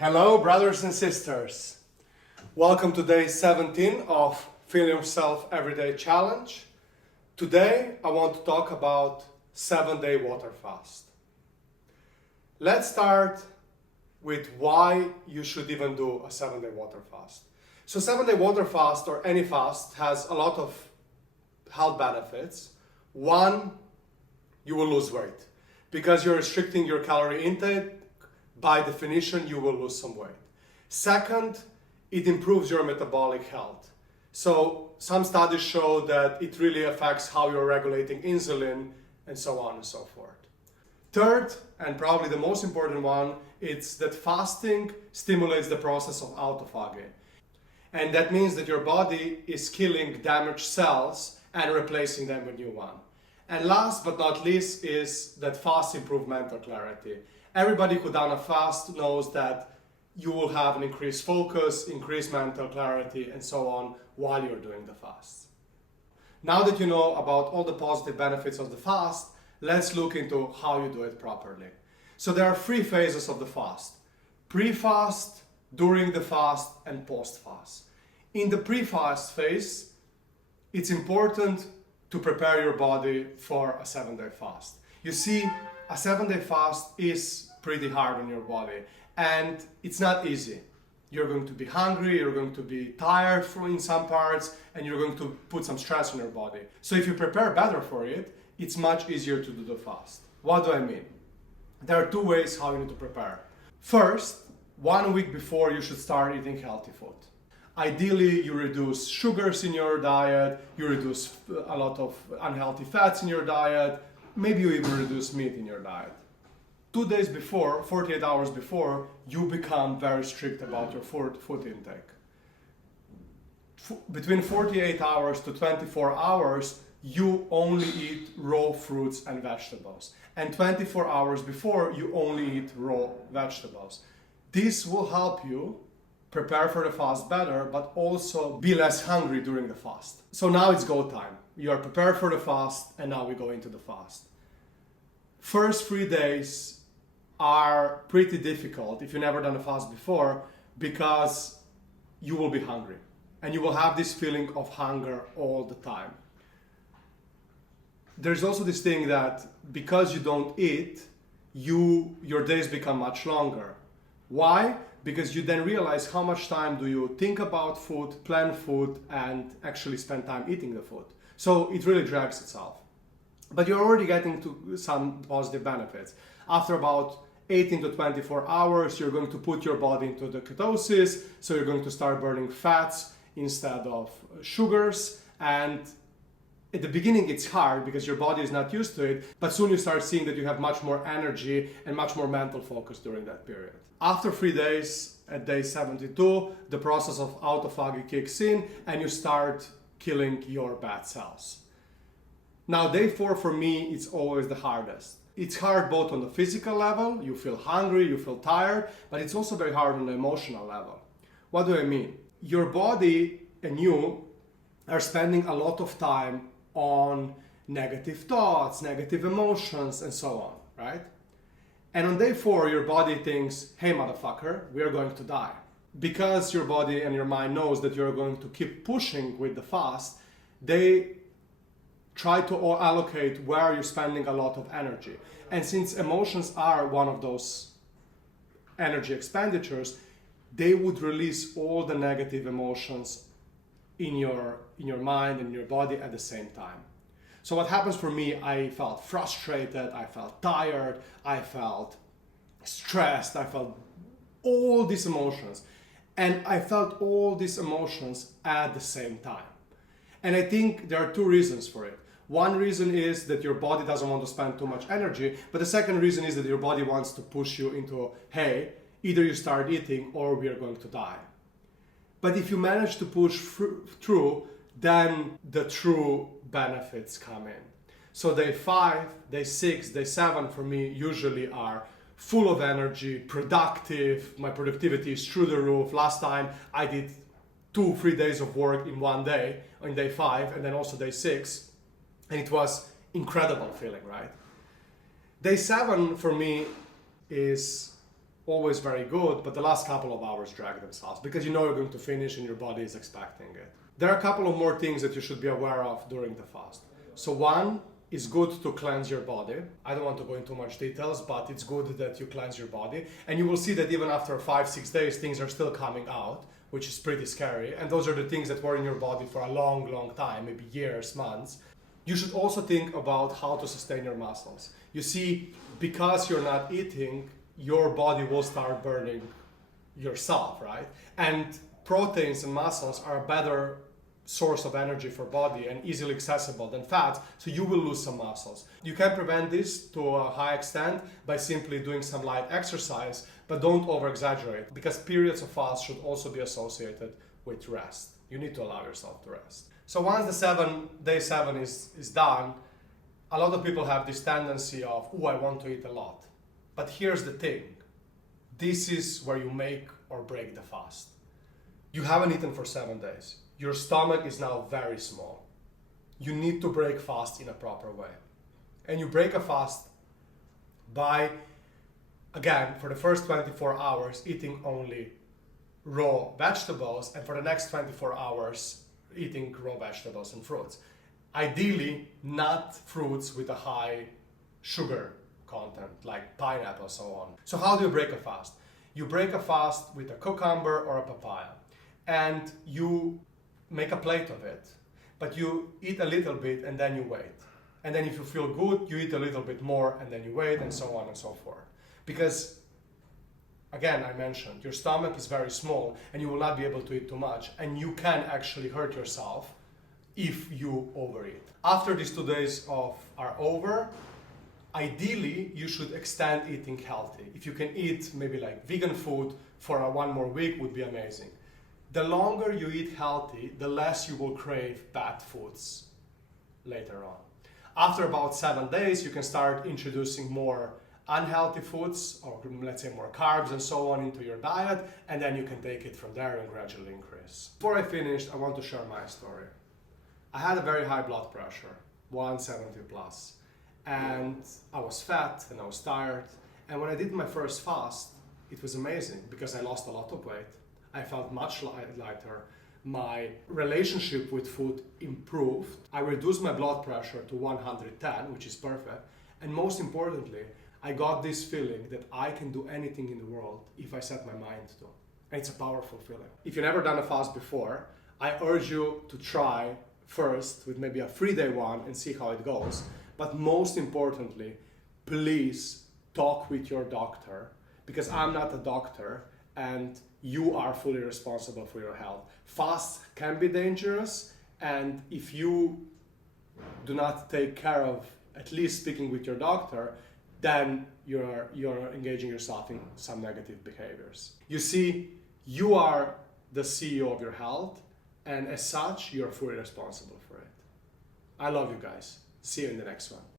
Hello, brothers and sisters. Welcome to day 17 of Feel Yourself Everyday Challenge. Today, I want to talk about 7-day water fast. Let's start with why you should even do a 7-day water fast. So 7-day water fast or any fast has a lot of health benefits. One, you will lose weight. Because you're restricting your calorie intake, by definition, you will lose some weight. Second, it improves your metabolic health. So some studies show that it really affects how you're regulating insulin and so on and so forth. Third, and probably the most important one, it's that fasting stimulates the process of autophagy. And that means that your body is killing damaged cells and replacing them with new ones. And last but not least is that fast improves mental clarity. Everybody who done a fast knows that you will have an increased focus, increased mental clarity, and so on while you're doing the fast. Now that you know about all the positive benefits of the fast, let's look into how you do it properly. So there are 3 phases of the fast: pre-fast, during the fast, and post-fast. In the pre-fast phase, it's important to prepare your body for a 7-day fast. You see, a 7-day fast is pretty hard on your body and it's not easy. You're going to be hungry, you're going to be tired in some parts, and you're going to put some stress on your body. So if you prepare better for it, it's much easier to do the fast. What do I mean? There are 2 ways how you need to prepare. First, 1 week before you should start eating healthy food. Ideally, you reduce sugars in your diet, you reduce a lot of unhealthy fats in your diet, maybe you even reduce meat in your diet. 2 days before, 48 hours before, you become very strict about your food intake. Between 48 hours to 24 hours, you only eat raw fruits and vegetables. And 24 hours before, you only eat raw vegetables. This will help you prepare for the fast better, but also be less hungry during the fast. So now it's go time. You are prepared for the fast, and now we go into the fast. First 3 days are pretty difficult if you've never done a fast before, because you will be hungry and you will have this feeling of hunger all the time. There's also this thing that because you don't eat, your days become much longer. Why? Because you then realize how much time do you think about food, plan food, and actually spend time eating the food. So it really drags itself. But you're already getting to some positive benefits. After about 18 to 24 hours, you're going to put your body into the ketosis, so you're going to start burning fats instead of sugars. And at the beginning it's hard because your body is not used to it, but soon you start seeing that you have much more energy and much more mental focus during that period. After 3 days, at day 72, the process of autophagy kicks in and you start killing your bad cells. Now, day 4 for me, it's always the hardest. It's hard both on the physical level, you feel hungry, you feel tired, but it's also very hard on the emotional level. What do I mean? Your body and you are spending a lot of time on negative thoughts, negative emotions, and so on, right? And on day 4, your body thinks, hey motherfucker, we are going to die. Because your body and your mind knows that you're going to keep pushing with the fast, they try to allocate where you're spending a lot of energy. And since emotions are one of those energy expenditures, they would release all the negative emotions in your mind and your body at the same time. So what happens for me, I felt frustrated, I felt tired, I felt stressed, I felt all these emotions. And I felt all these emotions at the same time. And I think there are 2 reasons for it. One reason is that your body doesn't want to spend too much energy, but the second reason is that your body wants to push you into, hey, either you start eating or we are going to die. But if you manage to push through, then the true benefits come in. So day 5, day 6, day 7 for me usually are full of energy, productive, my productivity is through the roof. Last time I did 2-3 days of work in one day, on day 5, and then also day 6, and it was incredible feeling, right? Day 7 for me is always very good, but the last couple of hours drag themselves because you know you're going to finish and your body is expecting it. There are a couple of more things that you should be aware of during the fast. So one, it's good to cleanse your body. I don't want to go into much details, but it's good that you cleanse your body. And you will see that even after 5-6 days, things are still coming out, which is pretty scary. And those are the things that were in your body for a long, long time, maybe years, months. You should also think about how to sustain your muscles. You see, because you're not eating, your body will start burning yourself, right? And proteins and muscles are a better source of energy for body and easily accessible than fats, so you will lose some muscles. You can prevent this to a high extent by simply doing some light exercise, but don't over exaggerate because periods of fast should also be associated with rest. You need to allow yourself to rest. So once the day 7 is done, a lot of people have this tendency of, I want to eat a lot. But here's the thing. This is where you make or break the fast. You haven't eaten for 7 days. Your stomach is now very small. You need to break fast in a proper way. And you break a fast by, again, for the first 24 hours, eating only raw vegetables, and for the next 24 hours, eating raw vegetables and fruits. Ideally, not fruits with a high sugar content, like pineapple and so on. So how do you break a fast? You break a fast with a cucumber or a papaya. And you make a plate of it, but you eat a little bit and then you wait. And then if you feel good, you eat a little bit more and then you wait, and so on and so forth. Because, again, I mentioned, your stomach is very small and you will not be able to eat too much, and you can actually hurt yourself if you overeat. After these 2 days are over, ideally you should extend eating healthy. If you can eat maybe like vegan food for one more week, would be amazing. The longer you eat healthy, the less you will crave bad foods later on. After about 7 days, you can start introducing more unhealthy foods, or let's say more carbs and so on, into your diet, and then you can take it from there and gradually increase. Before I finish, I want to share my story. I had a very high blood pressure, 170 plus, and I was fat and I was tired. And when I did my first fast, it was amazing because I lost a lot of weight. I felt much lighter. My relationship with food improved. I reduced my blood pressure to 110, which is perfect. And most importantly, I got this feeling that I can do anything in the world if I set my mind to. And it's a powerful feeling. If you've never done a fast before, I urge you to try first with maybe a 3-day one and see how it goes. But most importantly, please talk with your doctor, because I'm not a doctor and you are fully responsible for your health. Fasts can be dangerous, and if you do not take care of at least speaking with your doctor, then you're engaging yourself in some negative behaviors. You see, you are the CEO of your health, and as such, you're fully responsible for it. I love you guys. See you in the next one.